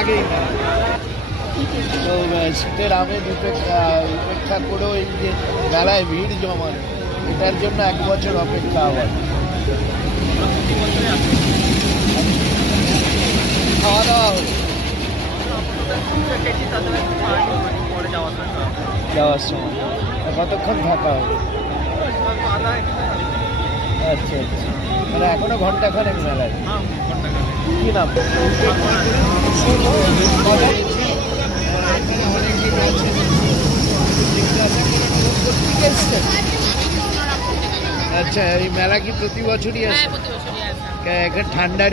আগেই তো শীতের আমেজ উপেক্ষা করেও এই যে মেলায় ভিড় জমানো, এটার জন্য 1 বছর অপেক্ষা আবার। খাওয়া দাওয়া হলো যাওয়ার সময়, কতক্ষণ থাকা হবে? আচ্ছা আচ্ছা, মানে এখনো ঘন্টাখানেক মেলায়। কি নাম? আচ্ছা, এই মেলা কি প্রতি বছরই আসে? ঠান্ডার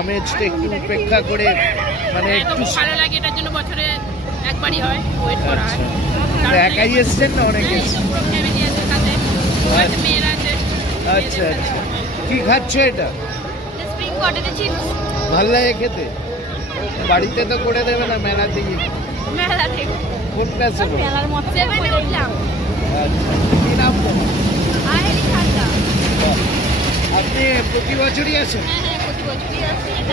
আমেজটা একটু উপেক্ষা করে, মানে একটু ভালো লাগে, এটার জন্য বছরে একবারই হয়, ওয়েট করা হয়। একাই এসছেন না অনেকে? আচ্ছা আচ্ছা, কি খাচ্ছ এটা? ভাল লাগে খেতে? বাড়িতে তো করে দেবে না মেলা থেকে? কোনটা ছিল? আচ্ছা, কি নাম? আপনি প্রতি বছরই আসেন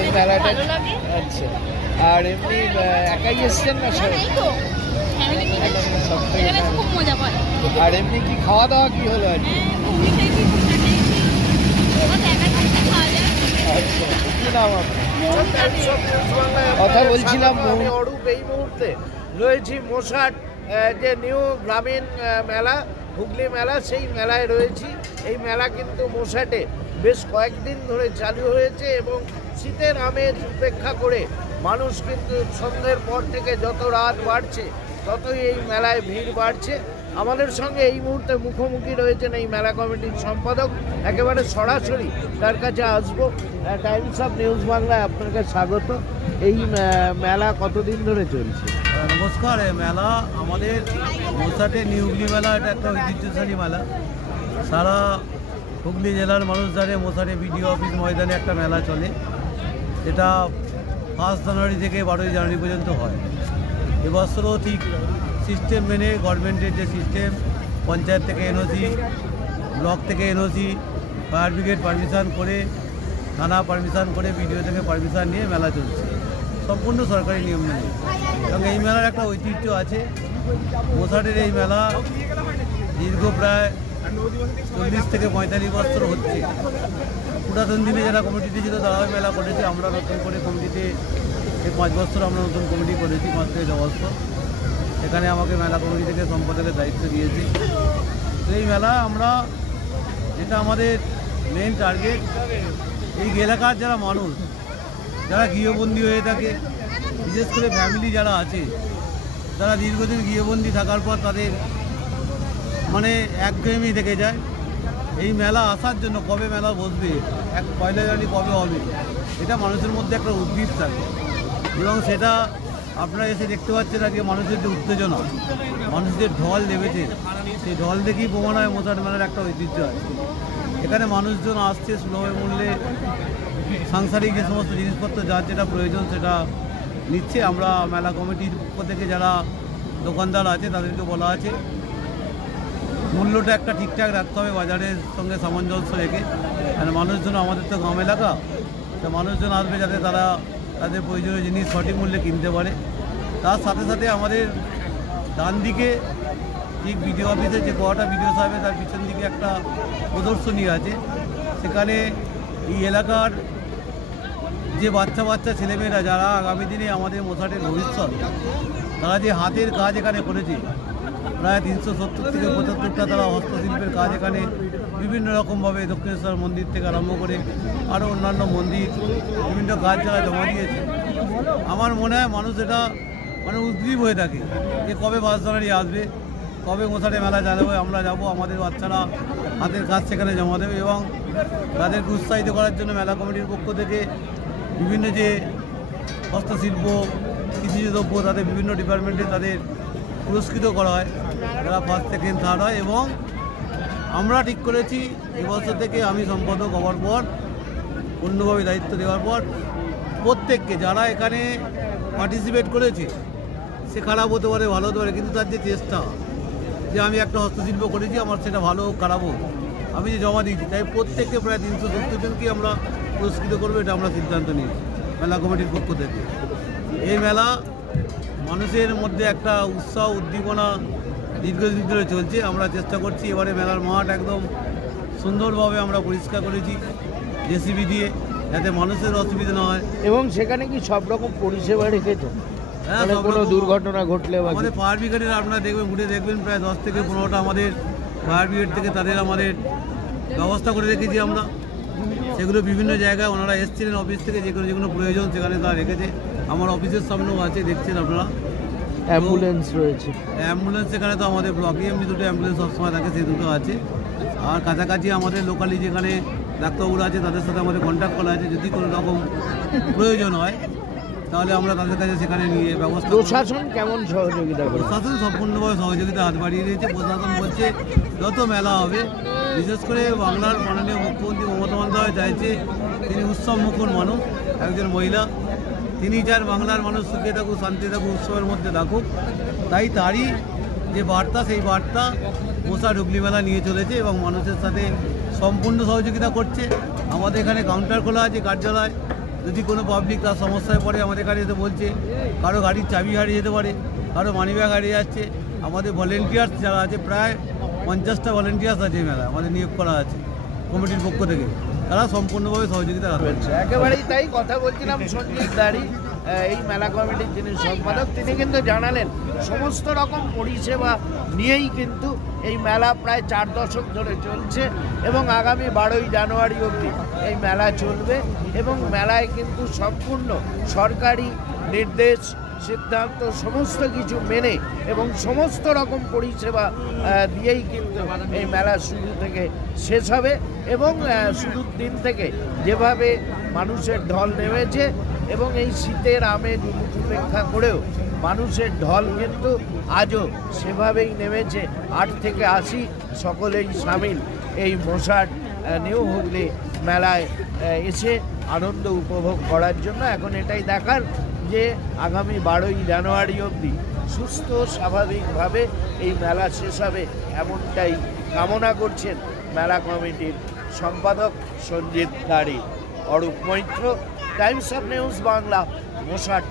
এই মেলাটা? আচ্ছা, আর এমনি একাই এসছেন না? আর এমনি কি খাওয়া দাওয়া কি হলো আর কি? আচ্ছা, কি নাম আপনার? কথা বলছিলাম অরূপ। এই মুহূর্তে রয়েছি মোসাট, যে নিউ গ্রামীণ মেলা, হুগলি মেলা, সেই মেলায় রয়েছি। এই মেলা কিন্তু মোসাটে বেশ কয়েকদিন ধরে চালু হয়েছে এবং শীতের আমেজ উপেক্ষা করে মানুষ কিন্তু সন্ধ্যের পর থেকে যত রাত বাড়ছে ততই এই মেলায় ভিড় বাড়ছে। আমাদের সঙ্গে এই মুহূর্তে মুখোমুখি রয়েছেন এই মেলা কমিটির সম্পাদক, একেবারে সরাসরি তার কাছে আসবো। টাইমস অফ নিউজ বাংলায় আপনাকে স্বাগত। এই মেলা কতদিন ধরে চলছে? নমস্কার। এই মেলা আমাদের মোসাটে নিউ হুগলি মেলা, এটা একটা ঐতিহ্যশালী মেলা। সারা হুগলি জেলার মানুষ জানে মোসাটে বিডিও অফিস ময়দানে একটা মেলা চলে, এটা 1 জানুয়ারি থেকে 12 জানুয়ারি পর্যন্ত হয়। এবছরও ঠিক সিস্টেম মেনে, গভর্নমেন্টের যে সিস্টেম, পঞ্চায়েত থেকে এনওসি, ব্লক থেকে এনওসি, ফায়ার ব্রিগেড পারমিশন করে, থানা পারমিশন করে, বিডিও থেকে পারমিশন নিয়ে মেলা চলছে, সম্পূর্ণ সরকারি নিয়ম মেনে। এবং এই মেলার একটা ঐতিহ্য আছে। মোসাটের এই মেলা দীর্ঘ প্রায় 40 থেকে 45 বছর হচ্ছে। পুরাতন দিনে যারা কমিটিতে ছিল তারাও মেলা করেছে, আমরা নতুন করে কমিটিতে এই 5 বছর আমরা নতুন কমিটি করেছি, 5 থেকে 6 বছর। এখানে আমাকে মেলা কমিটি থেকে সম্পাদকের দায়িত্ব দিয়েছি। তো এই মেলা আমরা, যেটা আমাদের মেন টার্গেট, এই এলাকার যারা মানুষ, যারা গৃহবন্দী হয়ে থাকে, বিশেষ করে ফ্যামিলি যারা আছে, যারা দীর্ঘদিন গৃহবন্দী থাকার পর তাদের মানে একঘেয়েমি থেকে যায়, এই মেলা আসার জন্য, কবে মেলা বসবে, 1 জানুয়ারি কবে হবে, এটা মানুষের মধ্যে একটা উদ্দীপ থাকে। এবং সেটা আপনারা এসে দেখতে পাচ্ছেন আজকে মানুষের যে উত্তেজনা, মানুষদের ঢল নেমেছে, সেই ঢল দেখেই প্রমাণ হয় মোসাট মেলার একটা ঐতিহ্য আছে। এখানে মানুষজন আসছে সুলভ মূল্যে সাংসারিক যে সমস্ত জিনিসপত্র যার যেটা প্রয়োজন সেটা নিচ্ছে। আমরা মেলা কমিটির পক্ষ থেকে যারা দোকানদার আছে তাদেরকে বলা আছে মূল্যটা একটা ঠিকঠাক রাখতে হবে, বাজারের সঙ্গে সামঞ্জস্য রেখে। মানে মানুষজন, আমাদের তো গ্রাম এলাকা, তো মানুষজন আসবে যাতে তারা তাদের প্রয়োজনীয় জিনিস সঠিক মূল্যে কিনতে পারে। তার সাথে সাথে আমাদের ডান দিকে ঠিক বিডিও অফিসে যে গোয়াটা বিডিও সাহেবের, তার পিছন দিকে একটা প্রদর্শনী আছে। সেখানে এই এলাকার যে বাচ্চা ছেলেমেয়েরা যারা আগামী দিনে আমাদের মোসাটের ভবিষ্যৎ, তারা যে হাতের কাজ এখানে করেছে, প্রায় 370 থেকে 75টা তারা হস্তশিল্পের কাজ এখানে বিভিন্ন রকমভাবে দক্ষিণেশ্বর মন্দির থেকে আরম্ভ করে আরও অন্যান্য মন্দির, বিভিন্ন কাজ যারা জমা দিয়েছে। আমার মনে হয় মানুষ এটা মানে উদ্গ্রীব হয়ে থাকে যে কবে 5 জানুয়ারি আসবে, কবে মোসাটে মেলা জানাবে, আমরা যাব, আমাদের বাচ্চারা হাতের কাজ সেখানে জমা দেবে। এবং তাদেরকে উৎসাহিত করার জন্য মেলা কমিটির পক্ষ থেকে বিভিন্ন যে হস্তশিল্প, কৃষিজ দ্রব্য, তাদের বিভিন্ন ডিপার্টমেন্টে তাদের পুরস্কৃত করা হয়, তারা 1st, 2nd, 3rd হয়। এবং আমরা ঠিক করেছি এবছর থেকে আমি সম্পাদক হওয়ার পর, অন্যভাবে দায়িত্ব দেওয়ার পর, প্রত্যেককে যারা এখানে পার্টিসিপেট করেছে, সে খারাপ হতে পারে, ভালো হতে পারে, কিন্তু তার যে চেষ্টা যে আমি একটা হস্তশিল্প করেছি, আমার সেটা ভালো হোক খারাপ হোক, আমি যে জমা দিয়েছি, তাই প্রত্যেককে প্রায় 370 জনকে আমরা পুরস্কৃত করবো, এটা আমরা সিদ্ধান্ত নিয়েছি মেলা কমিটির পক্ষ থেকে। এই মেলা মানুষের মধ্যে একটা উৎসাহ উদ্দীপনা দীর্ঘদিন ধরে চলছে। আমরা চেষ্টা করছি এবারে মেলার মাঠ একদম সুন্দরভাবে আমরা পরিষ্কার করেছি জেসিবি দিয়ে, যাতে মানুষের অসুবিধা না হয়। এবং সেখানে কি সব রকম পরিষেবা রেখেছে? হ্যাঁ, কোনো দুর্ঘটনা ঘটলে আমাদের ফায়ার ব্রিগেডের আপনারা দেখবেন, ঘুরে দেখবেন প্রায় 10 থেকে 15টা আমাদের ফায়ার ব্রিগেড থেকে তাদের আমাদের ব্যবস্থা করে রেখেছি আমরা। সেগুলো বিভিন্ন জায়গায় ওনারা এসেছিলেন অফিস থেকে, যেগুলো প্রয়োজন সেখানে তারা রেখেছে। আমার অফিসের সামনেও আছে, দেখছেন আপনারা। অ্যাম্বুলেন্স রয়েছে। অ্যাম্বুলেন্স এখানে তো আমাদের ব্লকে এমনি দুটো অ্যাম্বুলেন্স সবসময় থাকে, সেই দুটো আছে। আর কাছাকাছি আমাদের লোকালি যেখানে ডাক্তারবাবুরা আছে তাদের সাথে আমাদের কন্ট্যাক্ট করা আছে, যদি কোনো রকম প্রয়োজন হয় তাহলে আমরা তাদের কাছে সেখানে নিয়ে ব্যবস্থা। প্রশাসন কেমন সহযোগিতা করে? প্রশাসন সম্পূর্ণভাবে সহযোগিতা হাত বাড়িয়ে দিয়েছে। প্রশাসন বলছে যত মেলা হবে, বিশেষ করে বাংলার মাননীয় মুখ্যমন্ত্রী মমতা বন্দ্যোপাধ্যায় চাইছে, তিনি উৎসব মুখর মানুষ, একজন মহিলা, তিনি চান বাংলার মানুষ সুখে থাকুক, শান্তি থাকুক, উৎসবের মধ্যে থাকুক। তাই তারই যে বার্তা, সেই বার্তা মশাট হুগলি মেলা নিয়ে চলেছে এবং মানুষের সাথে সম্পূর্ণ সহযোগিতা করছে। আমাদের এখানে কাউন্টার খোলা আছে কার্যালয়, যদি কোনো পাবলিক তার সমস্যায় পড়ে আমাদের এখানে এসে বলছে, কারো গাড়ির চাবি হারিয়ে যেতে পারে, কারো মানিব্যাগ হারিয়ে যাচ্ছে, আমাদের ভলেন্টিয়ার্স যারা আছে প্রায় 50টা ভলেন্টিয়ার্স আছে মেলা আমাদের নিয়োগ করা আছে কমিটির পক্ষ থেকে, তারা সম্পূর্ণভাবে সহযোগিতা রাখছে। একেবারেই তাই। কথা বলছিলাম সঞ্জিত দাড়ি, এই মেলা কমিটির যিনি সম্পাদক, তিনি কিন্তু জানালেন সমস্ত রকম পরিষেবা নিয়েই কিন্তু এই মেলা প্রায় 4 দশক ধরে চলছে এবং আগামী 12ই জানুয়ারি অবধি এই মেলা চলবে এবং মেলায় কিন্তু সম্পূর্ণ সরকারি নির্দেশ সিদ্ধান্ত সমস্ত কিছু মেনে এবং সমস্ত রকম পরিষেবা দিয়েই কিন্তু এই মেলা শুরু থেকে শেষ হবে এবং শুরুর দিন থেকে যেভাবে মানুষের ঢল নেমেছে এবং এই শীতের আমেজ উপেক্ষা করেও মানুষের ঢল কিন্তু আজও সেভাবেই নেমেছে। 8 থেকে 80 সকলেই সামিল এই মশাট নিউ হুগলি মেলায় এসে আনন্দ উপভোগ করার জন্য। এখন এটাই দেখার যে আগামী 12ই জানুয়ারি অবধি সুস্থ স্বাভাবিকভাবে এই মেলা শেষ হবে, এমনটাই কামনা করছেন মেলা কমিটির সম্পাদক Sanjit Dari. Arup Maitra, Times of News Bangla, Mashat.